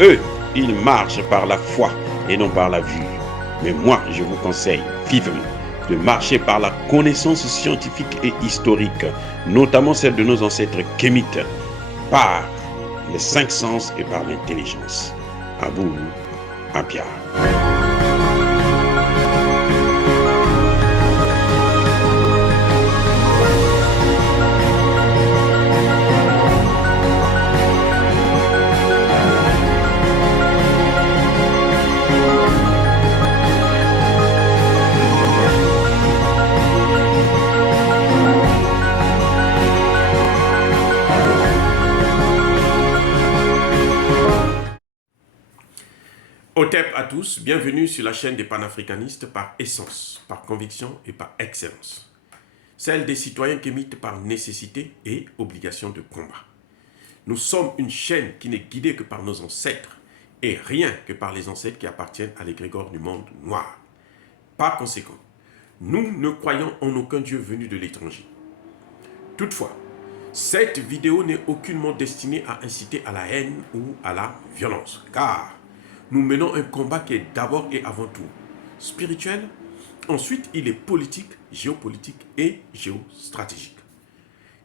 Eux, ils marchent par la foi et non par la vue. Mais moi, je vous conseille vivement de marcher par la connaissance scientifique et historique, notamment celle de nos ancêtres kémites, par les cinq sens et par l'intelligence. Abou Apia. Otep à tous, bienvenue sur la chaîne des panafricanistes par essence, par conviction et par excellence. Celle des citoyens kémites par nécessité et obligation de combat. Nous sommes une chaîne qui n'est guidée que par nos ancêtres et rien que par les ancêtres qui appartiennent à l'égrégore du monde noir. Par conséquent, nous ne croyons en aucun Dieu venu de l'étranger. Toutefois, cette vidéo n'est aucunement destinée à inciter à la haine ou à la violence, car nous menons un combat qui est d'abord et avant tout spirituel, ensuite il est politique, géopolitique et géostratégique.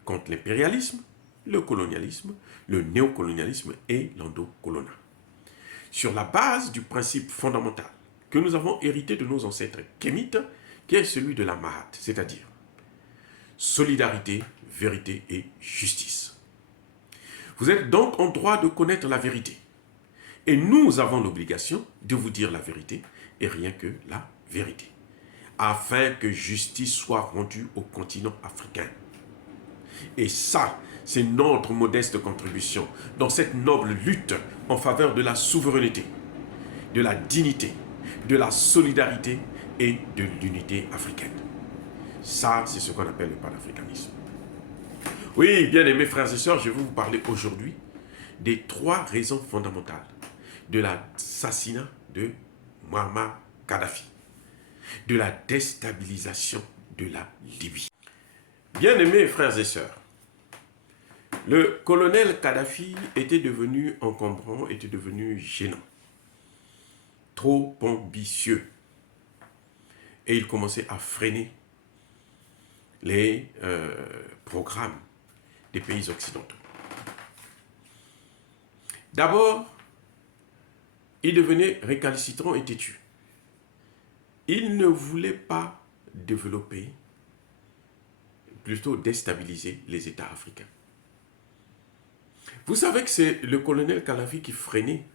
Contre l'impérialisme, le colonialisme, le néocolonialisme et l'endocolonat. Sur la base du principe fondamental que nous avons hérité de nos ancêtres kémites, qui est celui de la Mahat, c'est-à-dire solidarité, vérité et justice. Vous êtes donc en droit de connaître la vérité. Et nous avons l'obligation de vous dire la vérité et rien que la vérité, afin que justice soit rendue au continent africain. Et ça, c'est notre modeste contribution dans cette noble lutte en faveur de la souveraineté, de la dignité, de la solidarité et de l'unité africaine. Ça, c'est ce qu'on appelle le panafricanisme. Oui, bien aimés frères et sœurs, je vais vous parler aujourd'hui des 3 raisons fondamentales de l'assassinat de Muammar Kadhafi, de la déstabilisation de la Libye. Bien-aimés frères et sœurs, le colonel Kadhafi était devenu encombrant, était devenu gênant, trop ambitieux, et il commençait à freiner les programmes des pays occidentaux. D'abord, il devenait récalcitrant et têtu. Il ne voulait pas développer, plutôt déstabiliser les États africains. Vous savez que c'est le colonel Kadhafi qui freinait,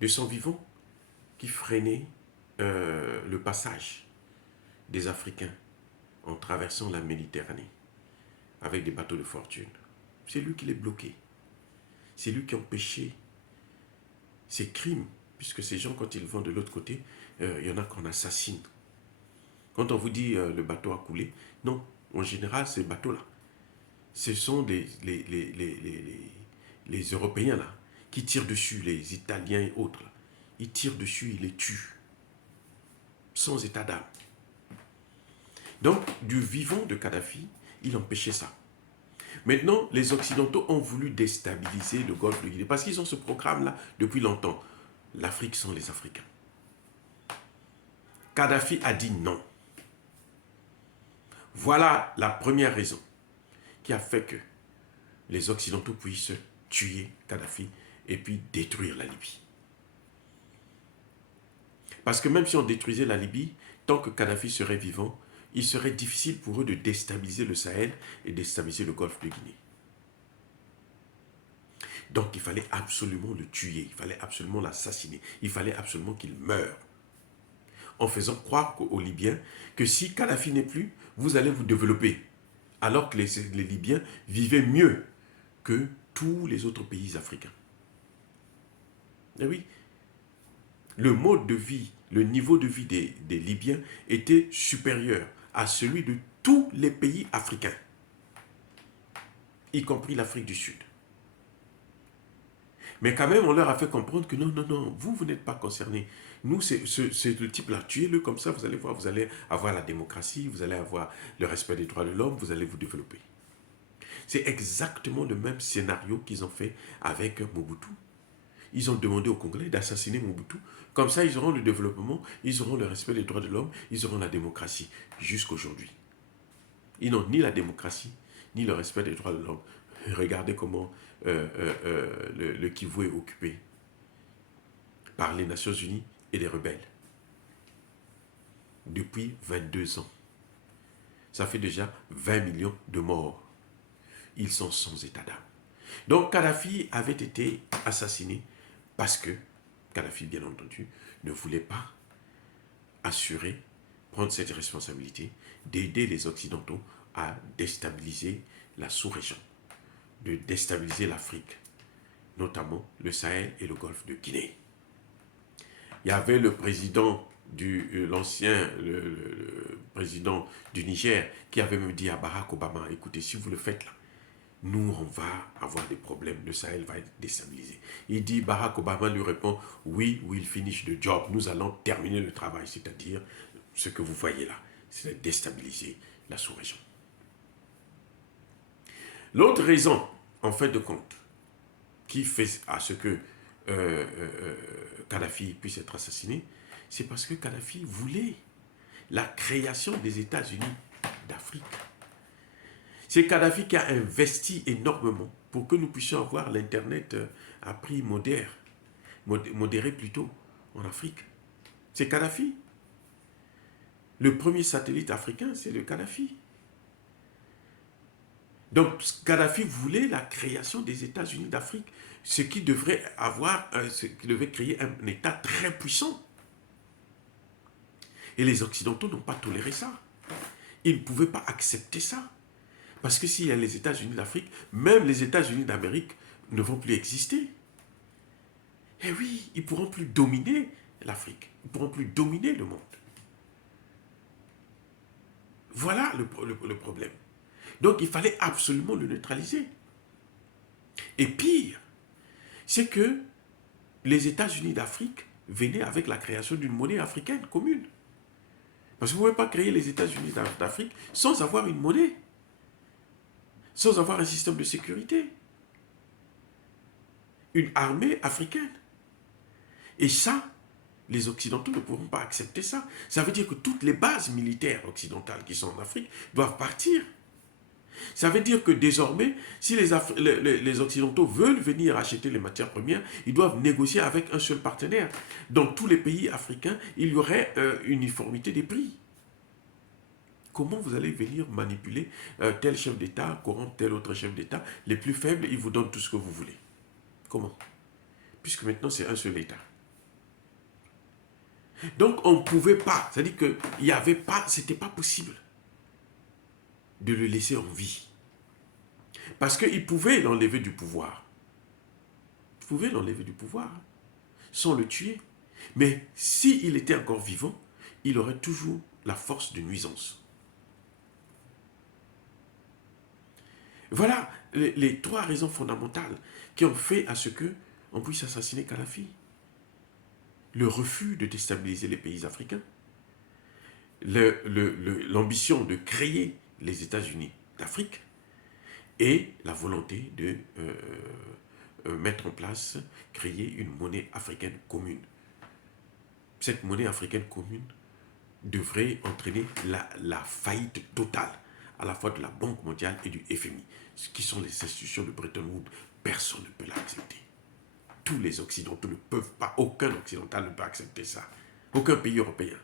de son vivant, qui freinait le passage des Africains en traversant la Méditerranée avec des bateaux de fortune. C'est lui qui les bloquait. C'est lui qui empêchait ces crimes. Puisque ces gens, quand ils vont de l'autre côté, il y en a qu'on assassine. Quand on vous dit le bateau a coulé, non, en général, ces bateaux-là, ce sont les Européens là, qui tirent dessus, les Italiens et autres. Là. Ils tirent dessus, ils les tuent, sans état d'âme. Donc, du vivant de Kadhafi, il empêchait ça. Maintenant, les Occidentaux ont voulu déstabiliser le golfe de Guinée, parce qu'ils ont ce programme-là depuis longtemps. L'Afrique sans les Africains. Kadhafi a dit non. Voilà la première raison qui a fait que les Occidentaux puissent tuer Kadhafi et puis détruire la Libye. Parce que même si on détruisait la Libye, tant que Kadhafi serait vivant, il serait difficile pour eux de déstabiliser le Sahel et déstabiliser le golfe de Guinée. Donc il fallait absolument le tuer, il fallait absolument l'assassiner, il fallait absolument qu'il meure. En faisant croire aux Libyens que si Kadhafi n'est plus, vous allez vous développer. Alors que les Libyens vivaient mieux que tous les autres pays africains. Et oui, le mode de vie, le niveau de vie des Libyens était supérieur à celui de tous les pays africains, y compris l'Afrique du Sud. Mais quand même, on leur a fait comprendre que non, non, non, vous n'êtes pas concernés. Nous, c'est le type-là, tuez-le comme ça, vous allez voir, vous allez avoir la démocratie, vous allez avoir le respect des droits de l'homme, vous allez vous développer. C'est exactement le même scénario qu'ils ont fait avec Mobutu. ils ont demandé aux Congolais d'assassiner Mobutu. Comme ça, ils auront le développement, ils auront le respect des droits de l'homme, ils auront la démocratie. Jusqu'aujourd'hui. Ils n'ont ni la démocratie, ni le respect des droits de l'homme. Regardez comment le Kivu est occupé par les Nations Unies et les rebelles. Depuis 22 ans. Ça fait déjà 20 millions de morts. Ils sont sans état d'âme. Donc Kadhafi avait été assassiné parce que Kadhafi, bien entendu, ne voulait pas assurer, prendre cette responsabilité d'aider les Occidentaux à déstabiliser la sous-région, de déstabiliser l'Afrique, notamment le Sahel et le golfe de Guinée. Il y avait le président l'ancien président du Niger qui avait même dit à Barack Obama, écoutez, si vous le faites là, nous on va avoir des problèmes, le Sahel va être déstabilisé. Il dit, Barack Obama lui répond, oui, we'll finish the job, nous allons terminer le travail, c'est-à-dire ce que vous voyez là, c'est de déstabiliser la sous-région. L'autre raison, en fait de compte, qui fait à ce que Kadhafi puisse être assassiné, c'est parce que Kadhafi voulait la création des États-Unis d'Afrique. C'est Kadhafi qui a investi énormément pour que nous puissions avoir l'Internet à prix modéré plutôt, en Afrique. C'est Kadhafi. Le premier satellite africain, c'est le Kadhafi. Donc, Kadhafi voulait la création des États-Unis d'Afrique, ce qui devrait créer un État très puissant. Et les Occidentaux n'ont pas toléré ça. Ils ne pouvaient pas accepter ça. Parce que s'il y a les États-Unis d'Afrique, même les États-Unis d'Amérique ne vont plus exister. Et oui, ils ne pourront plus dominer l'Afrique. Ils ne pourront plus dominer le monde. Voilà le problème. Donc, il fallait absolument le neutraliser. Et pire, c'est que les États-Unis d'Afrique venaient avec la création d'une monnaie africaine commune. Parce que vous ne pouvez pas créer les États-Unis d'Afrique sans avoir une monnaie, sans avoir un système de sécurité, une armée africaine. Et ça, les Occidentaux ne pourront pas accepter ça. Ça veut dire que toutes les bases militaires occidentales qui sont en Afrique doivent partir. Ça veut dire que désormais, si les Occidentaux veulent venir acheter les matières premières, ils doivent négocier avec un seul partenaire. Dans tous les pays africains, il y aurait une uniformité des prix. Comment vous allez venir manipuler tel chef d'État, corrompre tel autre chef d'État? Les plus faibles, ils vous donnent tout ce que vous voulez. Comment? Puisque maintenant, c'est un seul État. Donc, on ne pouvait pas, c'est-à-dire qu'il n'y avait pas, c'était pas possible de le laisser en vie. Parce qu'il pouvait l'enlever du pouvoir. Il pouvait l'enlever du pouvoir, sans le tuer. Mais s'il était encore vivant, il aurait toujours la force de nuisance. Voilà les trois raisons fondamentales qui ont fait à ce qu'on puisse assassiner Kadhafi. Le refus de déstabiliser les pays africains, l'ambition de créer les États-Unis d'Afrique et la volonté de mettre en place, créer une monnaie africaine commune. Cette monnaie africaine commune devrait entraîner la faillite totale à la fois de la Banque mondiale et du FMI, ce qui sont les institutions de Bretton Woods. Personne ne peut l'accepter. Tous les Occidentaux ne peuvent pas, aucun Occidental ne peut accepter ça. Aucun pays européen.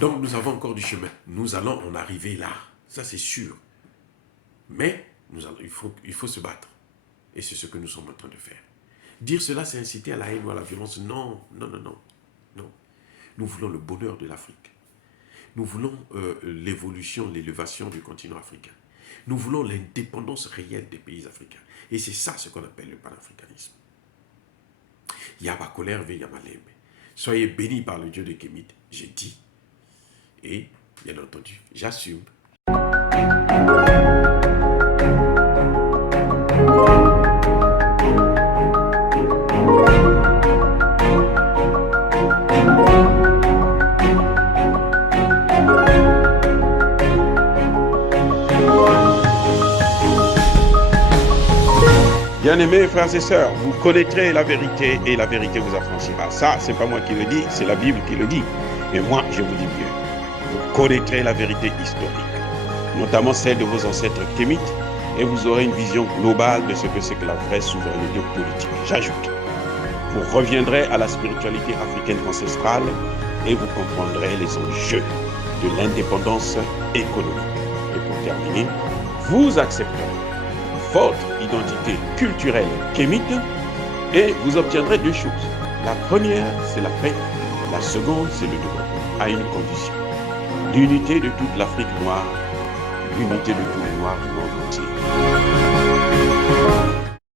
Donc nous avons encore du chemin. Nous allons en arriver là. Ça c'est sûr. Mais il faut se battre. Et c'est ce que nous sommes en train de faire. Dire cela, c'est inciter à la haine ou à la violence. Non, non, non, non. Non. Nous voulons le bonheur de l'Afrique. Nous voulons l'évolution, l'élévation du continent africain. Nous voulons l'indépendance réelle des pays africains. Et c'est ça ce qu'on appelle le panafricanisme. Yaba colère ve Yamalembe. Soyez bénis par le Dieu de Kémit, j'ai dit. Et, bien entendu, j'assume. Bien-aimés frères et sœurs, vous connaîtrez la vérité et la vérité vous affranchira. Ça, c'est pas moi qui le dis, c'est la Bible qui le dit. Et moi, je vous dis bien, vous connaîtrez la vérité historique, notamment celle de vos ancêtres kémites, et vous aurez une vision globale de ce que c'est que la vraie souveraineté politique. J'ajoute, vous reviendrez à la spiritualité africaine ancestrale et vous comprendrez les enjeux de l'indépendance économique. Et pour terminer, vous accepterez votre identité culturelle kémite et vous obtiendrez deux choses. La première, c'est la paix. La seconde, c'est le développement, à une condition. L'unité de toute l'Afrique noire, l'unité de tous les Noirs du monde